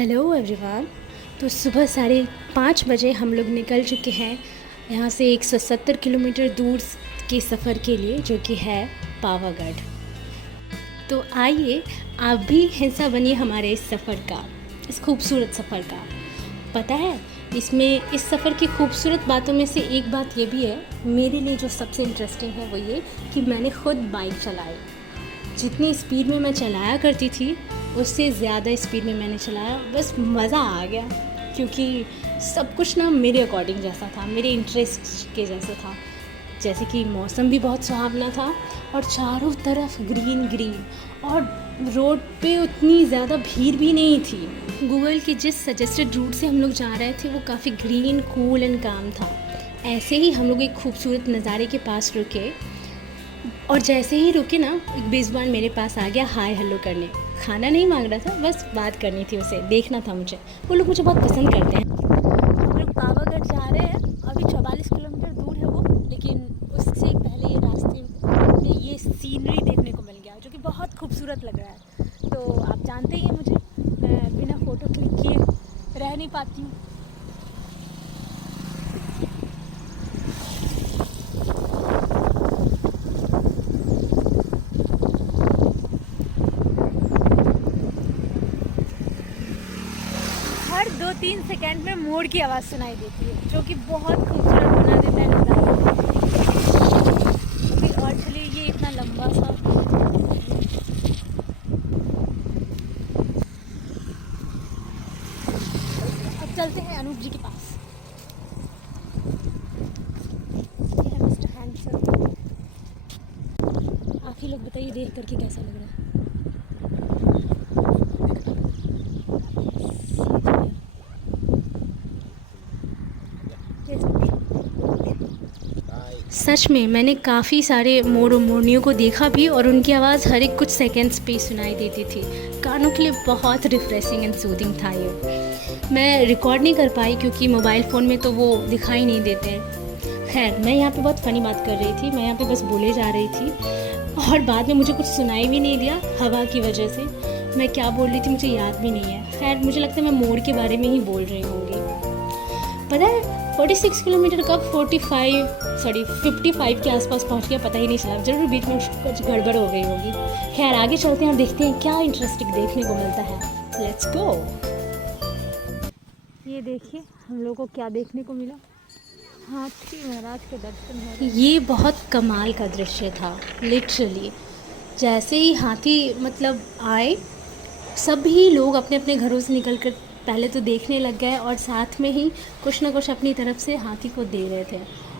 Hello everyone. तो सुबह 5:30 बजे हम लोग निकल चुके हैं यहाँ से 170 किलोमीटर दूर के सफ़र के लिए, जो कि है पावागढ़। तो आइए आप भी हिस्सा बनिए हमारे इस सफ़र का, इस खूबसूरत सफ़र का। पता है, इस सफ़र की खूबसूरत बातों में से एक बात ये भी है, मेरे लिए जो सबसे इंटरेस्टिंग है वो ये कि मैंने खुद बाइक चलाई। जितनी स्पीड में मैं चलाया करती थी उससे ज़्यादा स्पीड में मैंने चलाया। बस मज़ा आ गया, क्योंकि सब कुछ ना मेरे अकॉर्डिंग जैसा था, मेरे इंटरेस्ट के जैसा था। जैसे कि मौसम भी बहुत सुहावना था और चारों तरफ ग्रीन ग्रीन, और रोड पे उतनी ज़्यादा भीड़ भी नहीं थी। गूगल के जिस सजेस्टेड रूट से हम लोग जा रहे थे वो काफ़ी ग्रीन, कूल एंड काम था। ऐसे ही हम लोग एक खूबसूरत नज़ारे के पास रुके, और जैसे ही रुके ना, एक बेज़ुबान मेरे पास आ गया हाय हेलो करने। खाना नहीं मांग रहा था, बस बात करनी थी उसे, देखना था मुझे। वो लोग मुझे बहुत पसंद करते हैं। हम लोग पावागढ़ जा रहे हैं, अभी 44 किलोमीटर दूर है वो, लेकिन उससे पहले ये रास्ते में ये सीनरी देखने को मिल गया, जो कि बहुत खूबसूरत लग रहा है। तो आप जानते ही हैं मुझे, मैं बिना फ़ोटो क्लिक किए रह नहीं पाती हूँ। हर 2-3 सेकंड में मोड़ की आवाज़ सुनाई देती है, जो कि बहुत खूबसूरत बना देता है नज़ारा। और चलिए, ये इतना लंबा सा अब चलते हैं अनूप जी के पास। ये है मिस्टर हैंडसम। आप ही लोग बताइए देख करके कैसा लग रहा है। सच में मैंने काफ़ी सारे मोड़ और मोरनियों को देखा भी, और उनकी आवाज़ हर एक कुछ सेकंड्स पे सुनाई देती थी। कानों के लिए बहुत रिफ़्रेशिंग एंड सूदिंग था ये। मैं रिकॉर्ड नहीं कर पाई क्योंकि मोबाइल फ़ोन में तो वो दिखाई नहीं देते। खैर, मैं यहाँ पे बहुत फ़नी बात कर रही थी, मैं यहाँ पे बस बोले जा रही थी, और बाद में मुझे कुछ सुनाई भी नहीं दिया हवा की वजह से। मैं क्या बोल रही थी मुझे याद भी नहीं है। खैर, मुझे लगता है मैं मोड़ के बारे में ही बोल रही होंगी। पता है, 46 किलोमीटर कब 55 के आसपास पहुंच गया पता ही नहीं चला। ज़रूर बीच में कुछ गड़बड़ हो गई होगी। खैर, आगे चलते हैं और देखते हैं क्या इंटरेस्टिंग देखने को मिलता है। Let's go. ये देखिए हम लोगों को क्या देखने को मिला, हाथी महाराज के दर्शन हो रहे हैं। ये बहुत कमाल का दृश्य था, लिटरली। जैसे ही हाथी आए, सभी लोग अपने अपने घरों से निकल कर पहले तो देखने लग गए, और साथ में ही कुछ ना कुछ अपनी तरफ से हाथी को दे रहे थे।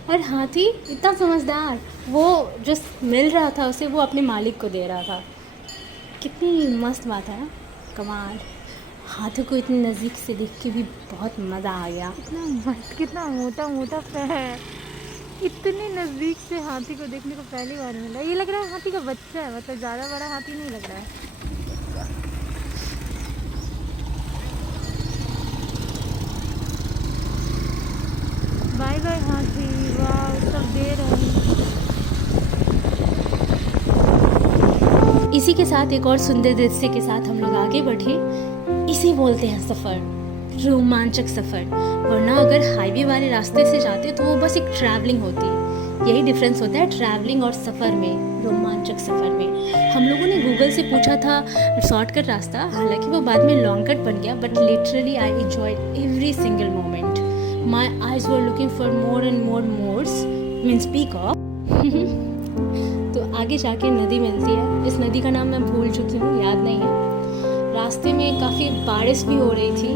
और हाथी इतना समझदार, वो जो मिल रहा था उसे वो अपने मालिक को दे रहा था। कितनी मस्त बात है ना, कमाल। हाथी को इतनी नज़दीक से देख के भी बहुत मज़ा आ गया। कितना मस्त, कितना मोटा मोटा पैर। इतने नज़दीक से हाथी को देखने को पहली बार मिला। ये लग रहा है हाथी का बच्चा है, ज़्यादा बड़ा हाथी नहीं लग रहा है। बाय बाय हाथी, वाह, सब दे रहे हैं। इसी के साथ एक और सुंदर दृश्य के साथ हम लोग आगे बढ़े। इसी बोलते हैं सफ़र, रोमांचक सफ़र। वरना अगर हाईवे वाले रास्ते से जाते तो वो बस एक ट्रैवलिंग होती। यही डिफरेंस होता है ट्रैवलिंग और सफ़र में, रोमांचक सफ़र में। हम लोगों ने गूगल से पूछा था शॉर्टकट रास्ता, हालांकि वो बाद में लॉन्ग कट बन गया, but literally I enjoyed every single moment. My eyes were looking for more and more modes, means speak of। तो आगे जाके नदी मिलती है। इस नदी का नाम मैं भूल चुकी हूँ, याद नहीं है। रास्ते में काफ़ी बारिश भी हो रही थी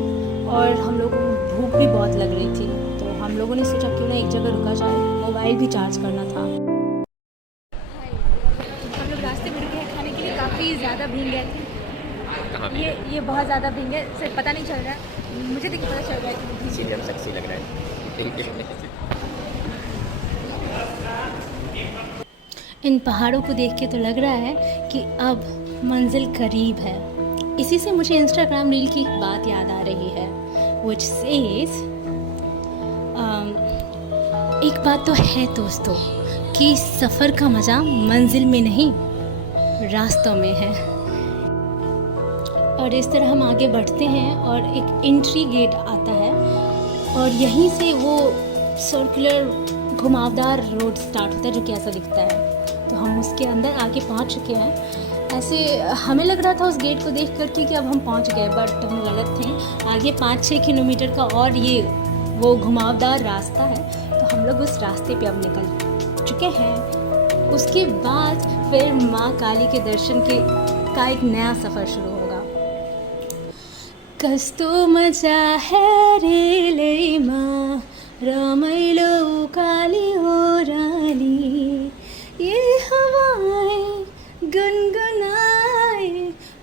और हम लोगों को भूख भी बहुत लग रही थी, तो हम लोगों ने सोचा क्यों ना एक जगह रुका जाए, मोबाइल भी चार्ज करना था। हम लोग रास्ते में रुके हैं खाने के लिए, काफ़ी ज़्यादा भीग गए थे। ये बहुत ज़्यादा भीग है, सिर्फ पता नहीं चल रहा है, मुझे देखिए पता चल रहा है कि इसीलिए हम सेक्सी लग रहा है। इन पहाड़ों को देख के तो लग रहा है कि अब मंजिल करीब है। इसी से मुझे इंस्टाग्राम रील की एक बात याद आ रही है, which says, एक बात तो है दोस्तों कि सफ़र का मज़ा मंजिल में नहीं, रास्तों में है। और इस तरह हम आगे बढ़ते हैं और एक एंट्री गेट आता है और यहीं से वो सर्कुलर घुमावदार रोड स्टार्ट होता है जो कि ऐसा दिखता है। तो हम उसके अंदर आके पहुंच चुके हैं। ऐसे हमें लग रहा था उस गेट को देख करके कि अब हम पहुंच गए, बट हम गलत थे। आगे 5-6 किलोमीटर का और ये वो घुमावदार रास्ता है, तो हम लोग उस रास्ते पे अब निकल चुके हैं। उसके बाद फिर माँ काली के दर्शन का एक नया सफ़र शुरू होगा। कस्तो मजा है रे माँ रमाइलो काली ओराली, ये हवाएं गुनगुनाए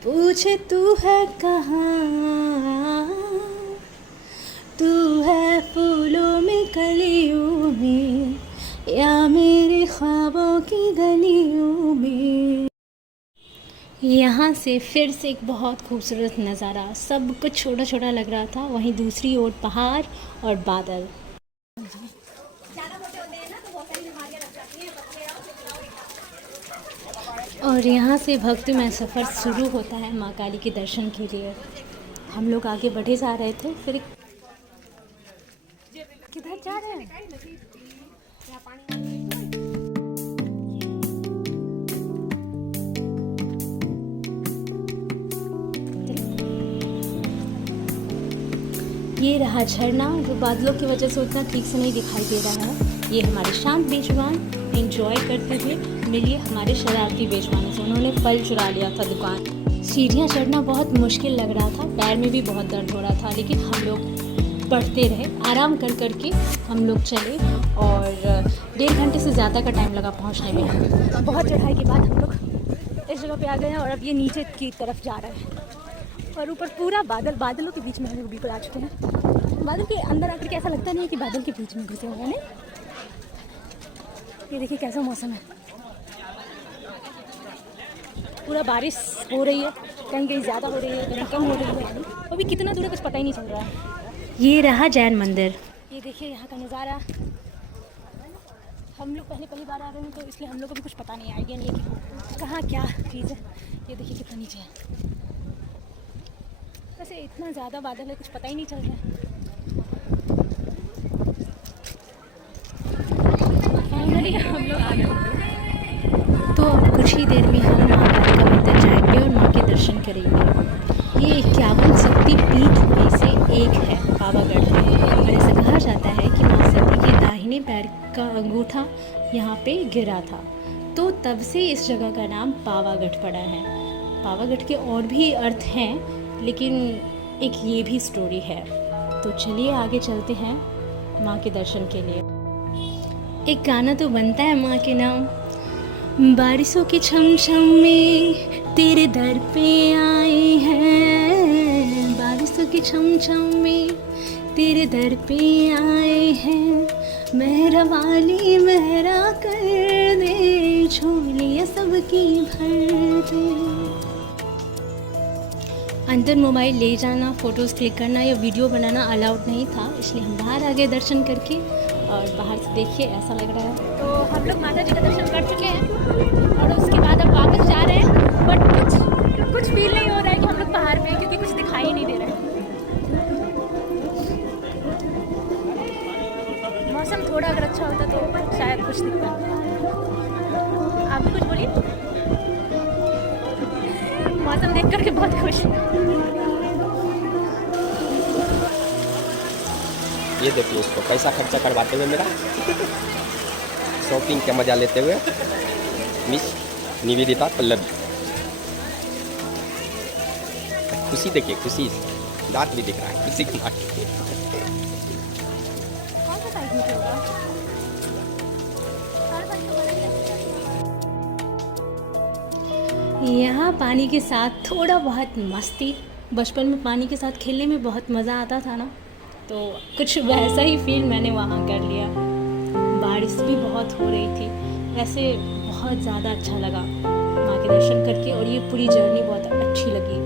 पूछे तू है कहाँ, तू है फूलों में कलियों में या मेरे ख्वाबों की गलियों में। यहाँ से फिर से एक बहुत खूबसूरत नज़ारा, सब कुछ छोटा छोटा लग रहा था, वहीं दूसरी ओर पहाड़ और बादल। और यहाँ से भक्तिमय सफ़र शुरू होता है माँ काली के दर्शन के लिए। हम लोग आगे बढ़े जा रहे थे, फिर किधर जा रहे हैं? ये रहा झरना जो बादलों की वजह से उतना ठीक से नहीं दिखाई दे रहा है। ये हमारे शांत बेजुबान एंजॉय करते हुए मिलिए हमारे शरारती बेजुबानों से। उन्होंने फल चुरा लिया था दुकान। सीढ़ियाँ चढ़ना बहुत मुश्किल लग रहा था, पैर में भी बहुत दर्द हो रहा था, लेकिन हम लोग बढ़ते रहे, आराम कर करके हम लोग चले और 1.5 घंटे से ज़्यादा का टाइम लगा पहुँचने में। बहुत चढ़ाई के बाद हम लोग इस जगह पे आ गए हैं और अब ये नीचे की तरफ जा रहा है और ऊपर पूरा बादल, बादलों के बीच में हम लोग बिल्कुल आ चुके हैं। बादल के अंदर आकर के ऐसा लगता नहीं है कि बादल के बीच में घुसे हुए हैं। ये देखिए कैसा मौसम है, पूरा बारिश हो रही है, कहीं कहीं ज़्यादा हो रही है, कहीं कम हो रही है, अभी कितना दूर है कुछ पता ही नहीं चल रहा है। ये रहा जैन मंदिर। ये देखिए यहाँ का नज़ारा। हम लोग पहली बार आ रहे हैं तो इसलिए हम लोग को भी कुछ पता नहीं, आइडिया नहीं है कि कहाँ क्या चीज़ है। ये देखिए कितना नीचे है, वैसे इतना ज़्यादा बादल है कुछ पता ही नहीं चल रहा है। फाइनली हम लोग आ गए, तो अब कुछ ही देर में हम माँ काली का मंदिर जाएंगे और माँ के दर्शन करेंगे। ये 51 शक्ति पीठ में से एक है पावागढ़ में, और ऐसा कहा जाता है कि माँ सती के दाहिने पैर का अंगूठा यहाँ पे गिरा था, तो तब से इस जगह का नाम पावागढ़ पड़ा है। पावागढ़ के और भी अर्थ हैं, लेकिन एक ये भी स्टोरी है। तो चलिए आगे चलते हैं माँ के दर्शन के लिए। एक गाना तो बनता है माँ के नाम, बारिशों के छम छम में तेरे दर पे आए हैं, बारिशों के छम छम में तेरे दर पे आए हैं, मेहरा वाली मेहरा कर दे, झोलियाँ सबकी भर दे। अंदर मोबाइल ले जाना, फ़ोटोज़ क्लिक करना या वीडियो बनाना अलाउड नहीं था, इसलिए हम बाहर आ गए दर्शन करके। और बाहर से देखिए ऐसा लग रहा है। तो हम लोग माता जी का दर्शन कर चुके हैं और उसके बाद अब वापस जा रहे हैं, बट कुछ फील नहीं हो रहा है कि हम लोग पहाड़ पे, क्योंकि कुछ दिखाई नहीं दे रहा है। मौसम थोड़ा अगर अच्छा होता तो शायद कुछ दिखता। आप भी कुछ बोलिए। मौसम देख करके बहुत खुश हूँ। ये देखिए इसको पैसा खर्चा करवाते हुए मेरा शॉपिंग का मजा लेते हुए मिस निवेदिता पल्लवी। खुशी देखिए, खुशी दांत भी दिख रहा है, खुशी की दांत। यहाँ पानी के साथ थोड़ा बहुत मस्ती, बचपन में पानी के साथ खेलने में बहुत मज़ा आता था ना, तो कुछ वैसा ही फील मैंने वहाँ कर लिया। बारिश भी बहुत हो रही थी, वैसे बहुत ज़्यादा अच्छा लगा माँ के दर्शन करके, और ये पूरी जर्नी बहुत अच्छी लगी।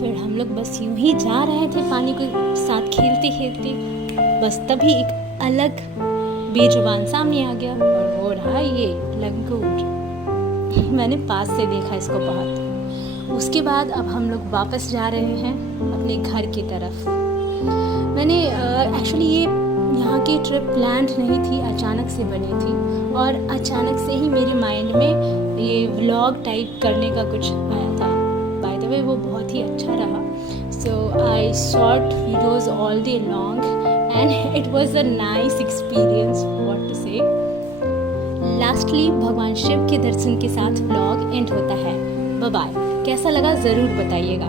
फिर हम लोग बस यूं ही जा रहे थे पानी के साथ खेलते खेलते, बस तभी एक अलग बेजुबान सामने आ गया, और वो रहा ये लंगूर। मैंने पास से देखा इसको बहुत, उसके बाद अब हम लोग वापस जा रहे हैं अपने घर की तरफ। मैंने एक्चुअली ये यहाँ की ट्रिप प्लान्ड नहीं थी, अचानक से बनी थी और अचानक से ही मेरे माइंड में ये व्लॉग टाइप करने का कुछ आया था। बाय द वे वो बहुत ही अच्छा रहा। So I shot videos all day long and it was a nice experience, what to say. Lastly भगवान शिव के दर्शन के साथ व्लॉग एंड होता है। Bye bye. कैसा लगा ज़रूर बताइएगा।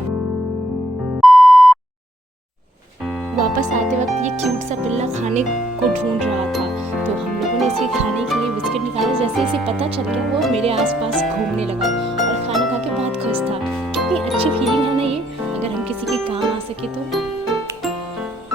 वापस आते वक्त ये क्यूट सा पिल्ला खाने को ढूंढ रहा था, तो हम लोगों ने इसे खाने के लिए बिस्किट निकाला। जैसे इसे पता चल गया वो मेरे आसपास घूमने लगा और खाना खा के बहुत खुश था। कितनी अच्छी फीलिंग है ना ये, अगर हम किसी के काम आ सके तो।